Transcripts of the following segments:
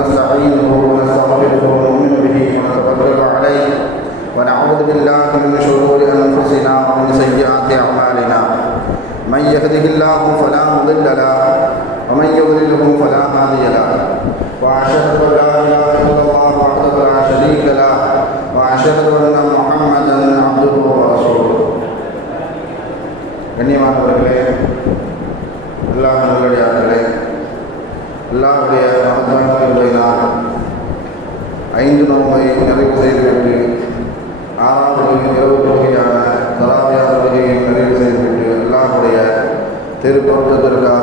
ونستعينه ونستغفره ونؤمن به ونتوكل عليه. ونعوذ بالله من شرور أنفسنا ومن سيئات أعمالنا. من يهده الله فلا مضل له ومن يضلله فلا هادي له. وأشهد أن لا إله إلا الله وحده لا شريك له. وأشهد أن செய்துவிட்டு ஆறாம் தொழுகை இரவு தொழுகையான தராமையா தொழுகையை நிறைவு செய்துவிட்டு எல்லாருடைய திருப்பத்திற்காக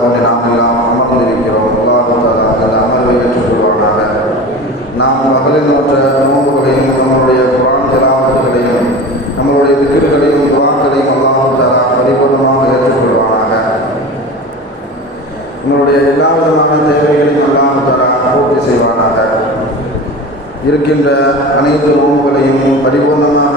இருக்கின்ற அனைத்து நோம்புகளையும் பரிபூர்ணமாக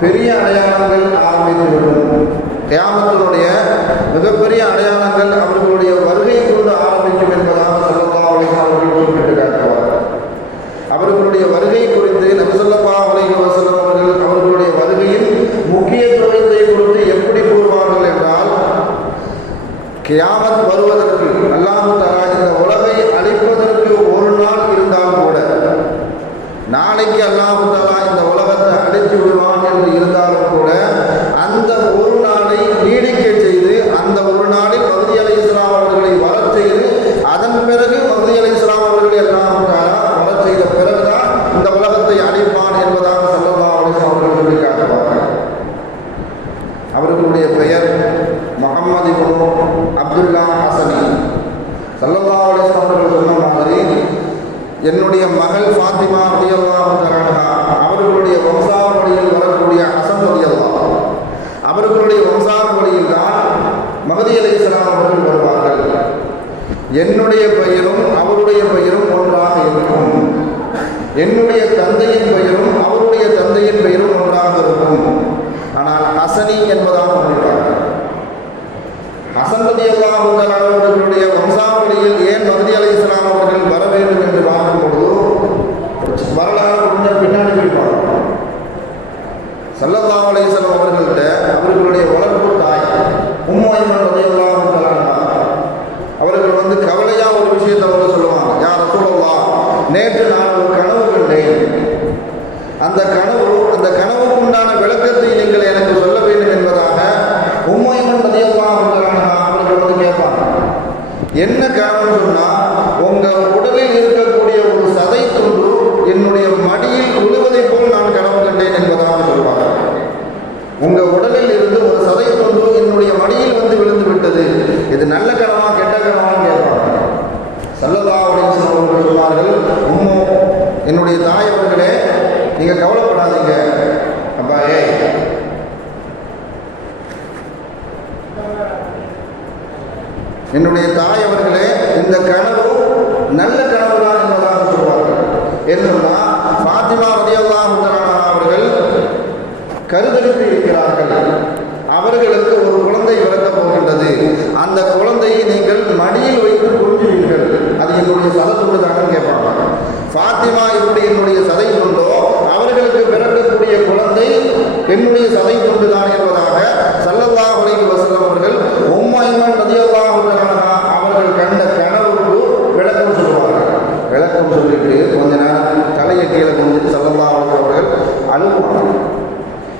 பெரிய அடையாளங்கள் ஆரம்பித்து விட்டது தியாமத்தினுடைய மிகப்பெரிய அடையாளங்கள் அவர்களுடைய வருகையை அனுப்பி விடுவான் என்று இருந்தாலும் சல்லல்லா Deus.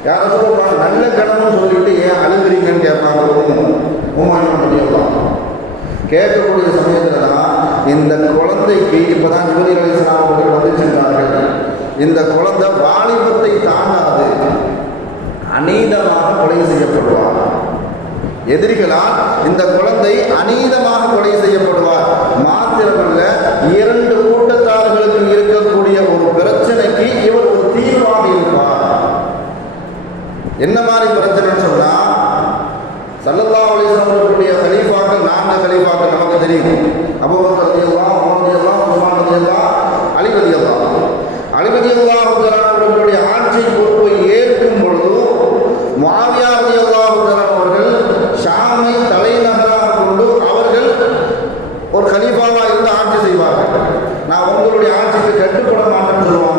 யார சொல்லுவாங்க நல்ல கடனும் சொல்லிவிட்டு ஏன் அழுகிறீங்கன்னு கேட்பாங்க. உமாயம் பண்ணிடலாம் கேட்கக்கூடிய சமயத்தில் தான் இந்த குழந்தைக்கு இப்போ தான் ஜூனியர் அலிஸ்லாம் அவர்கள் வந்து இந்த குழந்தை வாலிபத்தை தாண்டாது அநீதமாக கொலை செய்யப்படுவார். எதிரிகளால் இந்த குழந்தை அநீதமாக கொலை செய்யப்படுவார். மாத்திரமல்ல இரண்டு இவங்களுக்கு கட்டுப்பட மாட்டேன்னு சொல்லுவாங்க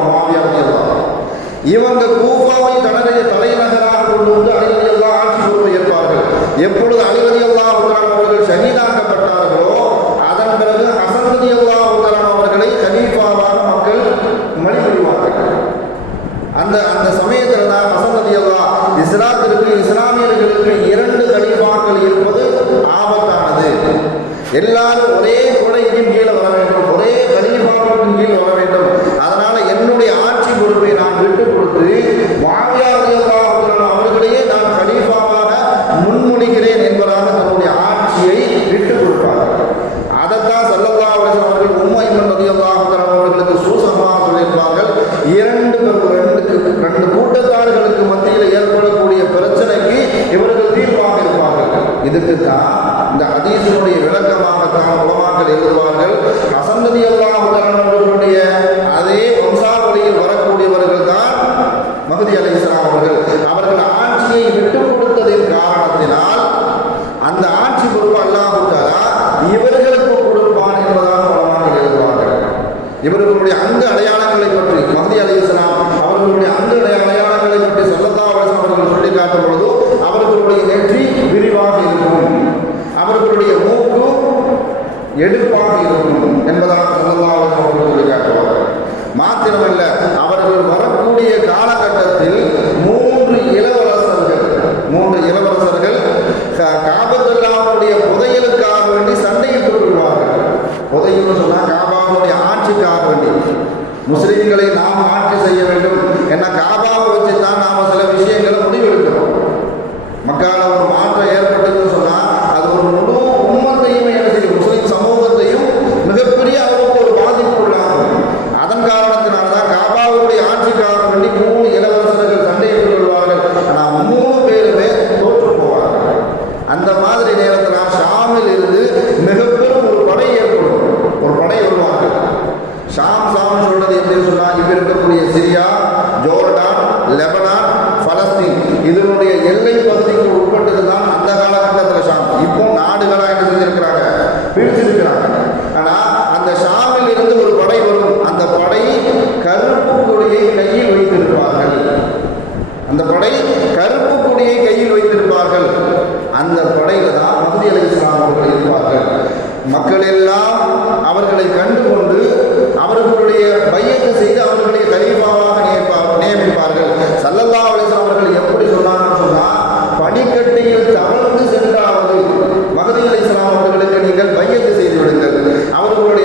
இவங்க கூஃபாவை தனது தலைநகராக கொண்டு வந்து அலிவதி எல்லாம் ஆட்சி பொறுப்பை ஏற்பார்கள். எப்பொழுது அலிவதி எல்லாம் அவர்கள் ஷஹீதாக்கப்பட்டார்களோ அதன் பிறகு அசந்ததி எல்லாம் அவர்களை கலீஃபாவாக மக்கள் மணிபுரிவார்கள். அந்த அந்த சமயத்தில் தான் அசந்ததி எல்லாம் இஸ்லாத்திற்கு இஸ்லாமியர்களுக்கு இரண்டு கலீஃபாக்கள் இருப்பது ஆபத்தானது. எல்லாரும் அவர்களுடைய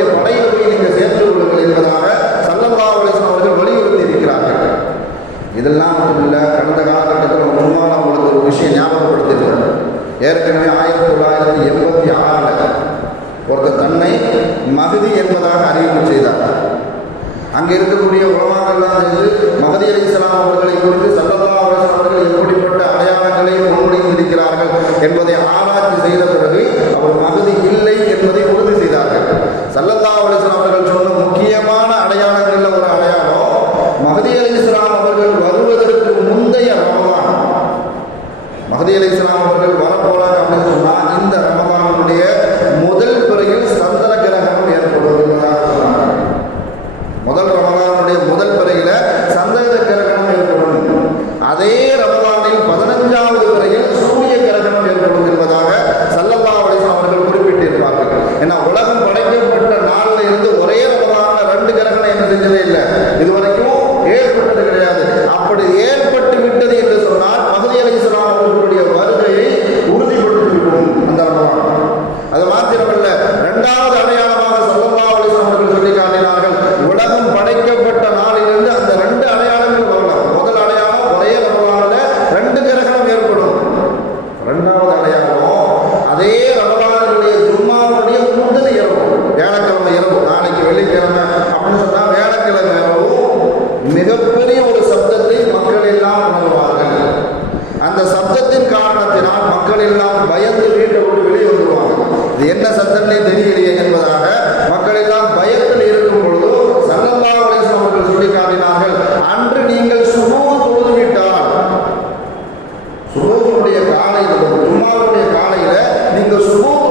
Deus,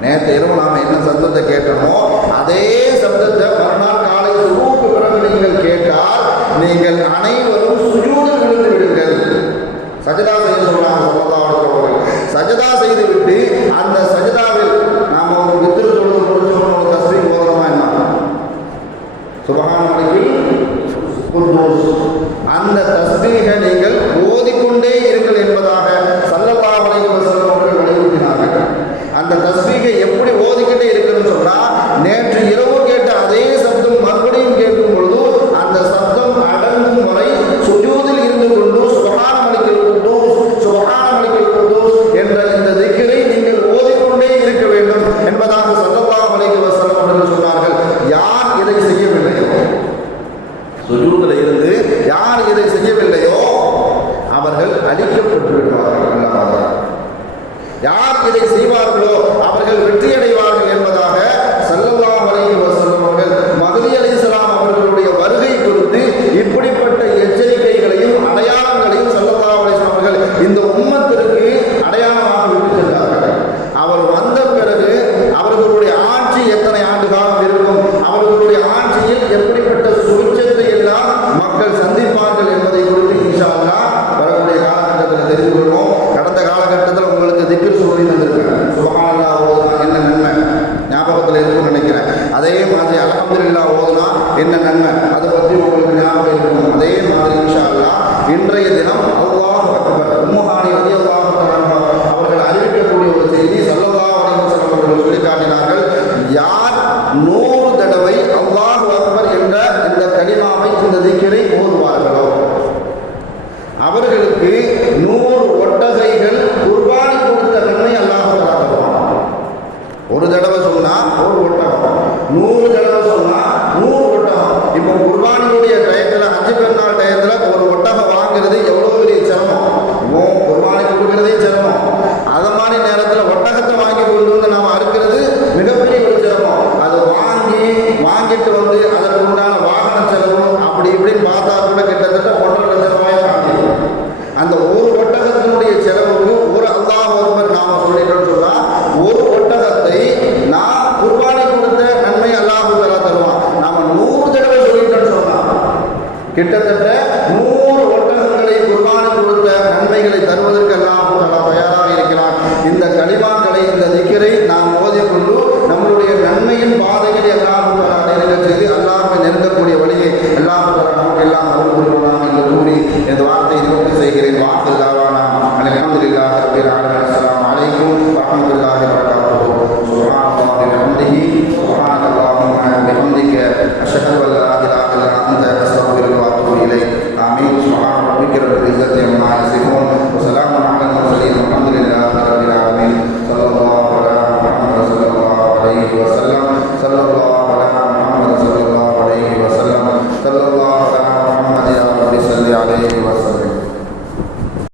நேற்று இரவு நாம் என்ன சப்தத்தை கேட்டோமோ அதே சப்தத்தை மறுநாள் காலை ரூபு பிறகு நீங்கள் கேட்டால் நீங்கள் அனைவரும் சுஜூடில் விழுந்து விடுங்கள். சஜதா செய்து சொல்றாங்க சொல்லதா சஜதா செய்து விட்டு அந்த சஜதாவில் நாம் வித்திரு யார் இதை செய்வார்களோ அவர்கள் வெற்றியடைவார்கள்.